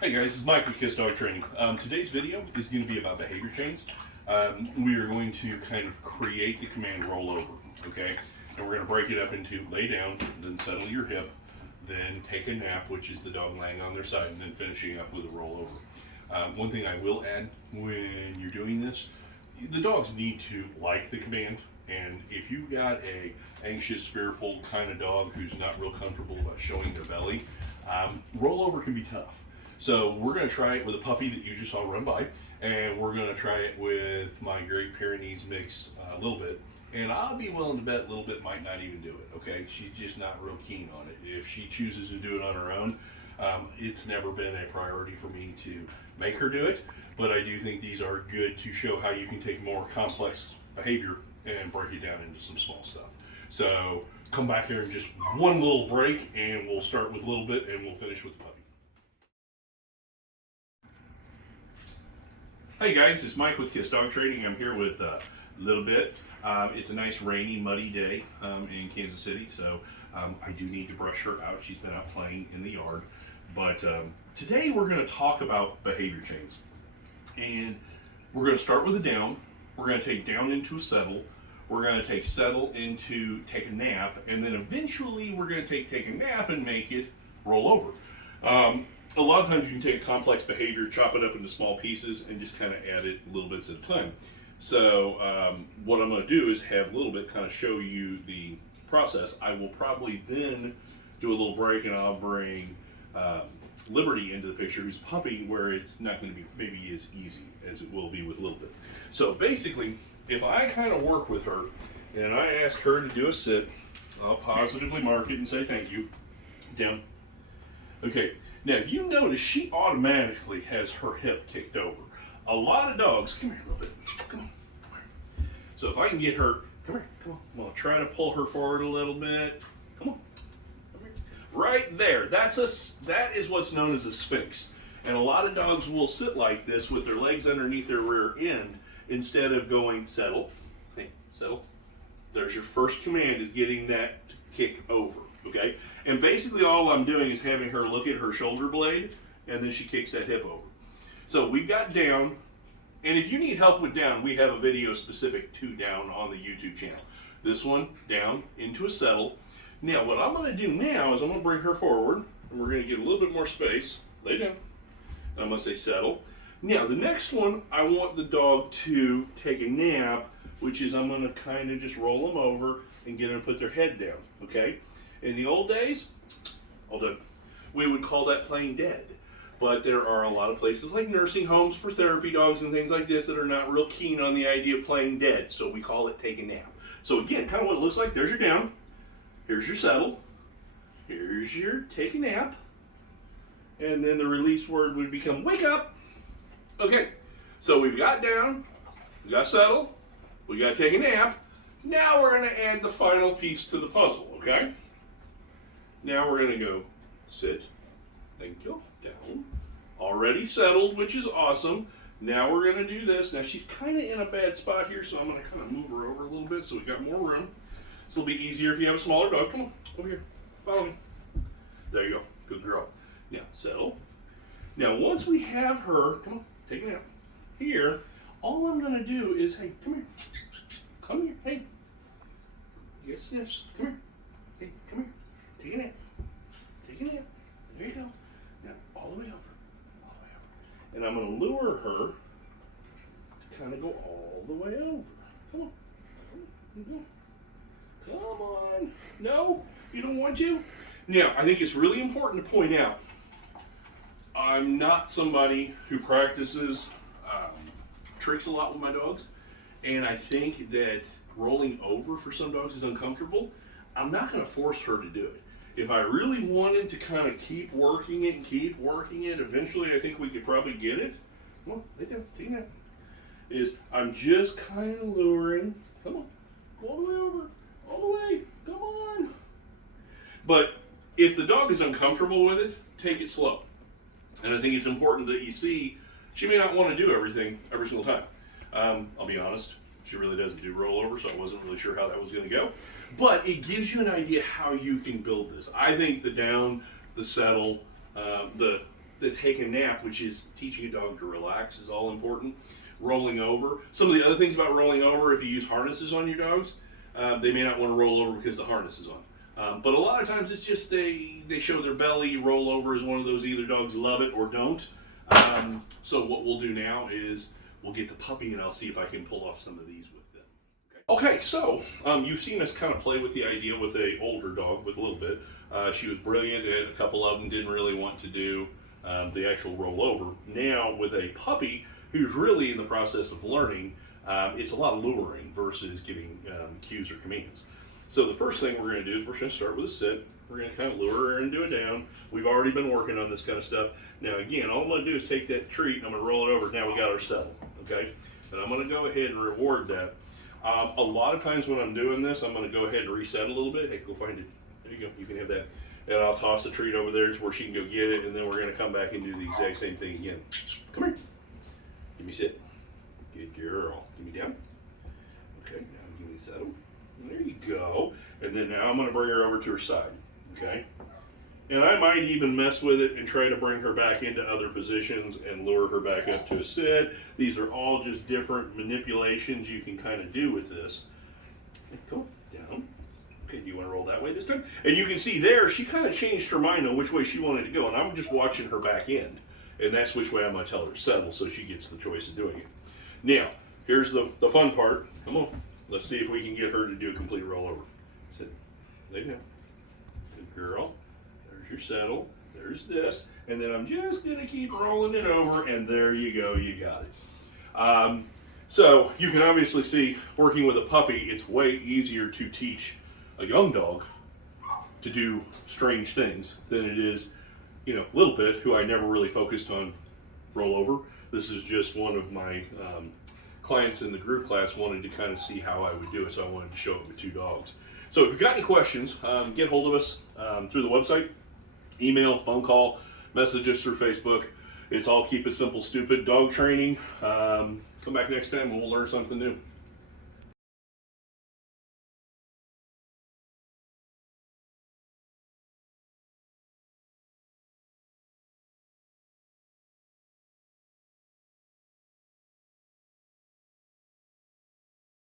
Hey guys, this is Mike with Kiss Dog Training. Today's video is going to be about behavior chains. We are going to kind of create the command rollover, okay? And we're going to break it up into lay down, then settle your hip, then take a nap, which is the dog laying on their side, and then finishing up with a rollover. One thing I will add when you're doing this, the dogs need to like the command. And if you've got a anxious, fearful kind of dog who's not real comfortable about showing their belly, rollover can be tough. So we're going to try it with a puppy that you just saw run by, and we're going to try it with my Great Pyrenees mix a little bit. And I'll be willing to bet a little bit might not even do it, okay? She's just not real keen on it. If she chooses to do it on her own, it's never been a priority for me to make her do it, but I do think these are good to show how you can take more complex behavior and break it down into some small stuff. So come back here in just one little break, and we'll start with a little bit, and we'll finish with the puppy. Hey guys, it's Mike with Kiss Dog Training. I'm here with Little Bit. It's a nice rainy, muddy day in Kansas City, so I do need to brush her out. She's been out playing in the yard. But today we're going to talk about behavior chains. And we're going to start with a down. We're going to take down into a settle. We're going to take settle into take a nap. And then eventually we're going to take a nap and make it roll over. A lot of times you can take a complex behavior, chop it up into small pieces, and just kind of add it little bits at a time. So what I'm going to do is have a little bit kind of show you the process. I will probably then do a little break, and I'll bring Liberty into the picture, who's a puppy, where it's not going to be maybe as easy as it will be with Little Bit. So basically, if I kind of work with her and I ask her to do a sit, I'll positively mark it and say thank you. Down. Okay, now if you notice, she automatically has her hip kicked over. A lot of dogs, come here a little bit, come on, come here. So if I can get her, come here, come on, I'm gonna try to pull her forward a little bit. Come on. Right there, that is what's known as a sphinx. And a lot of dogs will sit like this with their legs underneath their rear end instead of going settle. Hey, settle. There's your first command, is getting that to kick over, okay? And basically all I'm doing is having her look at her shoulder blade, and then she kicks that hip over. So we've got down, and if you need help with down, we have a video specific to down on the YouTube channel. This one, down into a settle. Now, what I'm going to do now is I'm going to bring her forward, and we're going to get a little bit more space. Lay down. And I'm going to say settle. Now, the next one, I want the dog to take a nap, which is I'm going to kind of just roll them over and get them to put their head down, okay? In the old days, we would call that playing dead. But there are a lot of places like nursing homes for therapy dogs and things like this that are not real keen on the idea of playing dead, so we call it take a nap. So again, kind of what it looks like. There's your down. Here's your settle, here's your take a nap, and then the release word would become wake up. Okay, so we've got down, we got settle, we got take a nap. Now we're going to add the final piece to the puzzle, okay? Now we're going to go sit, thank you, down, already settled, which is awesome. Now we're going to do this. Now she's kind of in a bad spot here, so I'm going to kind of move her over a little bit so we got more room. This will be easier if you have a smaller dog. Come on, over here. Follow me. There you go. Good girl. Now, settle. Now, once we have her, come on, take it out. Here, all I'm going to do is, hey, come here. Come here. Hey. You got sniffs. Come here. Hey, come here. Take a nap. Take a nap. There you go. Now, all the way over. All the way over. And I'm going to lure her to kind of go all the way over. Come on. Come on. Come on. No, you don't want to? Now, I think it's really important to point out, I'm not somebody who practices tricks a lot with my dogs, and I think that rolling over for some dogs is uncomfortable. I'm not going to force her to do it. If I really wanted to kind of keep working it, eventually I think we could probably get it. Come on, lay down, take a nap. I'm just kind of luring. Come on, go all the way over. All the way, come on. But if the dog is uncomfortable with it, take it slow. And I think it's important that you see, she may not want to do everything every single time. I'll be honest, she really doesn't do rollover, so I wasn't really sure how that was going to go. But it gives you an idea how you can build this. I think the down, the settle, the the take a nap, which is teaching a dog to relax, is all important. Rolling over. Some of the other things about rolling over, if you use harnesses on your dogs, they may not want to roll over because the harness is on. But a lot of times it's just they show their belly. Roll over is one of those, either dogs love it or don't. So what we'll do now is we'll get the puppy and I'll see if I can pull off some of these with them. Okay, so you've seen us kind of play with the idea with a older dog with a little bit. She was brilliant, and a couple of them didn't really want to do the actual rollover. Now with a puppy who's really in the process of learning, it's a lot of luring versus giving cues or commands. So the first thing we're going to do is we're going to start with a sit. We're going to kind of lure her into a down. We've already been working on this kind of stuff. Now again, all I'm going to do is take that treat and I'm going to roll it over. Now we got our settle, okay? And I'm going to go ahead and reward that. A lot of times when I'm doing this, I'm going to go ahead and reset a little bit. Hey, go find it. There you go. You can have that. And I'll toss the treat over there to where she can go get it, and then we're going to come back and do the exact same thing again. Come here. Give me sit. Good girl. Give me down. Okay, now give me settle. There you go. And then now I'm going to bring her over to her side. Okay? And I might even mess with it and try to bring her back into other positions and lure her back up to a sit. These are all just different manipulations you can kind of do with this. Come down. Okay, do you want to roll that way this time? And you can see there, she kind of changed her mind on which way she wanted to go, and I'm just watching her back end. And that's which way I'm going to tell her to settle, so she gets the choice of doing it. Now, here's the fun part. Come on. Let's see if we can get her to do a complete rollover. Sit. Lay down. Good girl. There's your settle. There's this. And then I'm just going to keep rolling it over, and there you go. You got it. So you can obviously see, working with a puppy, it's way easier to teach a young dog to do strange things than it is, Little Bit, who I never really focused on rollover. This is just one of my clients in the group class wanted to kind of see how I would do it, so I wanted to show it with 2 dogs. So if you've got any questions, get hold of us through the website, email, phone call, message us through Facebook. It's all Keep It Simple Stupid Dog Training. Come back next time and we'll learn something new.